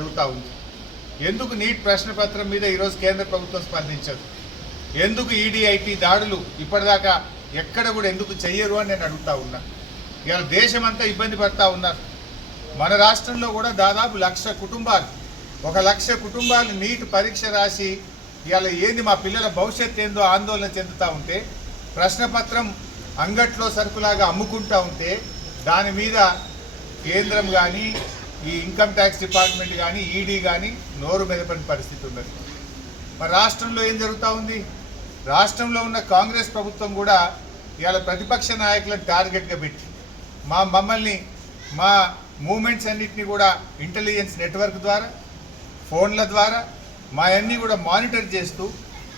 జరుగుతూ ఉంది. ఎందుకు నీట్ ప్రశ్నపత్రం మీద ఈరోజు కేంద్ర ప్రభుత్వం స్పందించదు? ఎందుకు ఈడీఐటీ దాడులు ఇప్పటిదాకా ఎక్కడ కూడా ఎందుకు చెయ్యరు అని నేను అడుగుతా ఉన్నా. ఇవాళ దేశమంతా ఇబ్బంది పడతా ఉన్నారు. మన రాష్ట్రంలో కూడా దాదాపు 1,00,000 కుటుంబాలు 1,00,000 కుటుంబాలు నీట్ పరీక్ష రాసి ఇవాళ ఏంది మా పిల్లల భవిష్యత్తు ఏందో ఆందోళన చెందుతూ ఉంటే, ప్రశ్నపత్రం అంగట్లో సరుకులాగా అమ్ముకుంటూ ఉంటే దాని మీద కేంద్రం కానీ ఈ ఇన్కమ్ ట్యాక్స్ డిపార్ట్మెంట్ కానీ ఈడీ కానీ నోరు మెదపని పరిస్థితి ఉన్నది. మరి రాష్ట్రంలో ఏం జరుగుతూ ఉంది? రాష్ట్రంలో ఉన్న కాంగ్రెస్ ప్రభుత్వం కూడా ఇవాళ ప్రతిపక్ష నాయకులను టార్గెట్గా పెట్టి మమ్మల్ని మా మూమెంట్స్ అన్నింటినీ కూడా ఇంటెలిజెన్స్ నెట్వర్క్ ద్వారా ఫోన్ల ద్వారా మా అన్నీ కూడా మానిటర్ చేస్తూ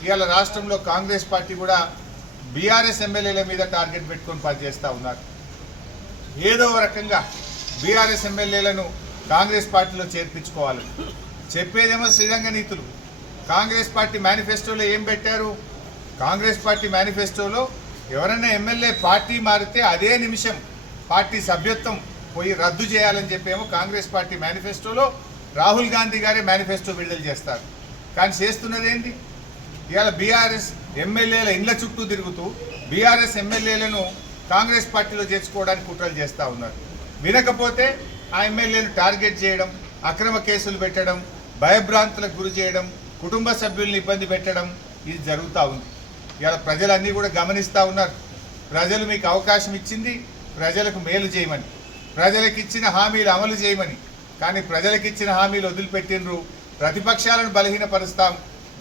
ఇవాళ రాష్ట్రంలో కాంగ్రెస్ పార్టీ కూడా బీఆర్ఎస్ ఎమ్మెల్యేల మీద టార్గెట్ పెట్టుకొని పనిచేస్తూ ఉన్నారు. ఏదో రకంగా బీఆర్ఎస్ ఎమ్మెల్యేలను కాంగ్రెస్ పార్టీలో చేర్పించుకోవాలి. చెప్పేదేమో శ్రీరంగ నీతులు. కాంగ్రెస్ పార్టీ మేనిఫెస్టోలో ఏం పెట్టారు? కాంగ్రెస్ పార్టీ మేనిఫెస్టోలో ఎవరైనా ఎమ్మెల్యే పార్టీ మారితే అదే నిమిషం పార్టీ సభ్యత్వం పోయి రద్దు చేయాలని చెప్పేమో కాంగ్రెస్ పార్టీ మేనిఫెస్టోలో రాహుల్ గాంధీ గారే మేనిఫెస్టో విడుదల చేస్తారు. కానీ చేస్తున్నది ఏంటి? ఇవాళ బీఆర్ఎస్ ఎమ్మెల్యేల ఇండ్ల చుట్టూ తిరుగుతూ బీఆర్ఎస్ ఎమ్మెల్యేలను కాంగ్రెస్ పార్టీలో చేర్చుకోవడానికి కుట్రలు చేస్తూ ఉన్నారు. వినకపోతే ఆ ఎమ్మెల్యేలు టార్గెట్ చేయడం, అక్రమ కేసులు పెట్టడం, భయభ్రాంతులకు గురి చేయడం, కుటుంబ సభ్యుల్ని ఇబ్బంది పెట్టడం ఇది జరుగుతూ ఉంది. ఇవాళ ప్రజలన్నీ కూడా గమనిస్తూ ఉన్నారు. ప్రజలు మీకు అవకాశం ఇచ్చింది ప్రజలకు మేలు చేయమని, ప్రజలకు ఇచ్చిన హామీలు అమలు చేయమని. కానీ ప్రజలకు ఇచ్చిన హామీలు వదిలిపెట్టినరు. ప్రతిపక్షాలను బలహీనపరుస్తాం,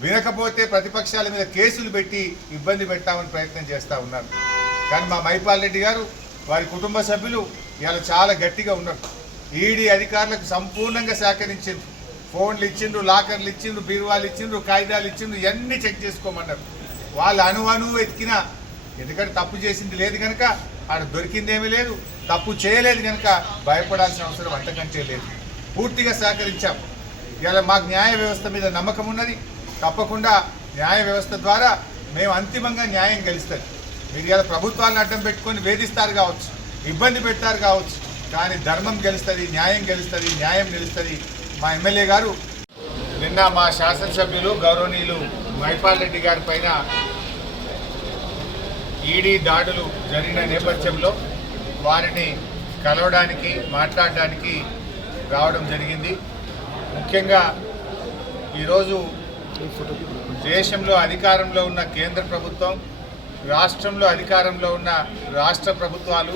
వినకపోతే ప్రతిపక్షాల మీద కేసులు పెట్టి ఇబ్బంది పెట్టామని ప్రయత్నం చేస్తూ ఉన్నారు. కానీ మా మైపాల్ రెడ్డి గారు వారి కుటుంబ సభ్యులు ఇవాళ చాలా గట్టిగా ఉన్నారు. ఈడీ అధికారులకు సంపూర్ణంగా సహకరించిండ్రు. ఫోన్లు ఇచ్చిండ్రు, లాకర్లు ఇచ్చిండ్రు, బీరువాలు ఇచ్చిండ్రు, కాగితాలు ఇచ్చిండ్రు, ఇవన్నీ చెక్ చేసుకోమన్నారు. వాళ్ళు అణువు ఎతికినా, ఎందుకంటే తప్పు చేసింది లేదు కనుక, ఆడ దొరికిందేమీ లేదు, తప్పు చేయలేదు కనుక భయపడాల్సిన అవసరం అంతకంటే లేదు. పూర్తిగా సహకరించాం. ఇలా మాకు న్యాయ వ్యవస్థ మీద నమ్మకం ఉన్నది. తప్పకుండా న్యాయ వ్యవస్థ ద్వారా మేము అంతిమంగా న్యాయం గెలుస్తుంది. మీరు ఇలా ప్రభుత్వాలను అడ్డం పెట్టుకొని వేధిస్తారు కావచ్చు, ఇబ్బంది పెడతారు కావచ్చు, కానీ ధర్మం గెలుస్తుంది, న్యాయం గెలుస్తుంది, న్యాయం నిలుస్తుంది. మా ఎమ్మెల్యే గారు నిన్న మా శాసనసభ్యులు గౌరవనీయులు మైపాల్ రెడ్డి గారి పైన ఈడీ దాడులు జరిగిన నేపథ్యంలో వారిని కలవడానికి మాట్లాడడానికి రావడం జరిగింది. ముఖ్యంగా ఈరోజు దేశంలో అధికారంలో ఉన్న కేంద్ర ప్రభుత్వం, రాష్ట్రంలో అధికారంలో ఉన్న రాష్ట్ర ప్రభుత్వాలు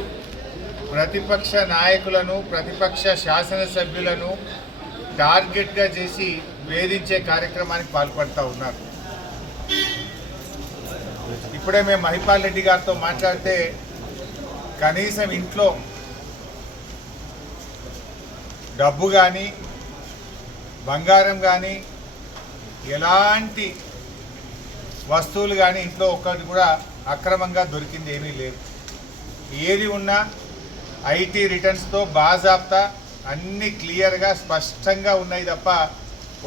ప్రతిపక్ష నాయకులను, ప్రతిపక్ష శాసనసభ్యులను టార్గెట్గా చేసి వేధించే కార్యక్రమానికి పాల్పడుతూ ఉన్నారు. ఇప్పుడే మేము మహిపాల్ రెడ్డి గారితో మాట్లాడితే కనీసం ఇంట్లో డబ్బు కానీ బంగారం కానీ ఎలాంటి వస్తువులు కానీ ఇంట్లో ఒక్కటి కూడా అక్రమంగా దొరికింది ఏమీ లేదు. ఏది ఉన్నా ఐటీ రిటర్న్స్తో బాజాప్తా అన్నీ క్లియర్గా స్పష్టంగా ఉన్నాయి తప్ప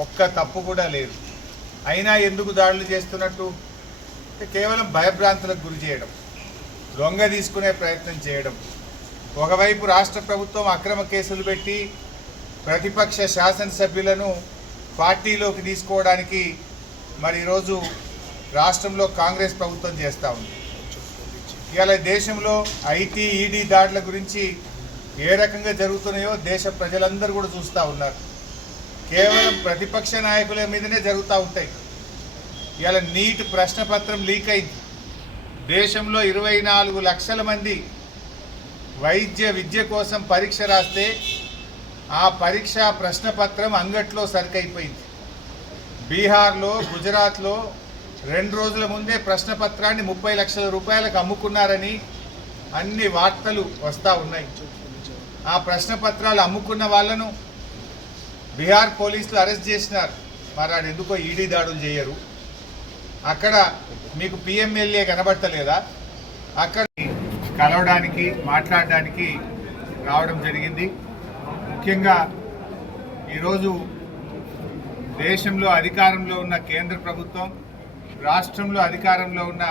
ఒక్క తప్పు కూడా లేదు. అయినా ఎందుకు దాడులు చేస్తున్నట్టు? కేవలం భయభ్రాంతులకు గురి చేయడం, దొంగ తీసుకునే ప్రయత్నం చేయడం. ఒకవైపు రాష్ట్ర ప్రభుత్వం అక్రమ కేసులు పెట్టి ప్రతిపక్ష శాసనసభ్యులను పార్టీలోకి తీసుకోవడానికి మరి ఈరోజు రాష్ట్రంలో కాంగ్రెస్ ప్రభుత్వం చేస్తూ ఉంది. ఇవాళ దేశంలో ఐటీ ఈడీ దాడుల గురించి ఏ రకంగా జరుగుతున్నాయో దేశ ప్రజలందరూ కూడా చూస్తూ ఉన్నారు. కేవలం ప్రతిపక్ష నాయకుల మీదనే జరుగుతూ ఉంటాయి. ఇవాళ నీట్ ప్రశ్నపత్రం లీక్ అయింది. దేశంలో 24 లక్షల మంది విద్య కోసం పరీక్ష రాస్తే ఆ పరీక్ష ప్రశ్నపత్రం అంగట్లో సరికైపోయింది. బీహార్లో, గుజరాత్లో 2 రోజుల ముందే ప్రశ్నపత్రాన్ని 30 లక్షల రూపాయలకు అమ్ముకున్నారని అన్ని వార్తలు వస్తూ ఉన్నాయి. ఆ ప్రశ్నపత్రాలు అమ్ముకున్న వాళ్ళను బీహార్ పోలీసులు అరెస్ట్ చేసినారు. మరి ఆడు ఎందుకో ఈడీ దాడులు చేయరు? అక్కడ మీకు పిఎంఎల్ఏ కనబడతలేదా? అక్కడ కలవడానికి మాట్లాడడానికి రావడం జరిగింది. ముఖ్యంగా ఈరోజు దేశంలో అధికారంలో ఉన్న కేంద్ర ప్రభుత్వం, రాష్ట్రంలో అధికారంలో ఉన్న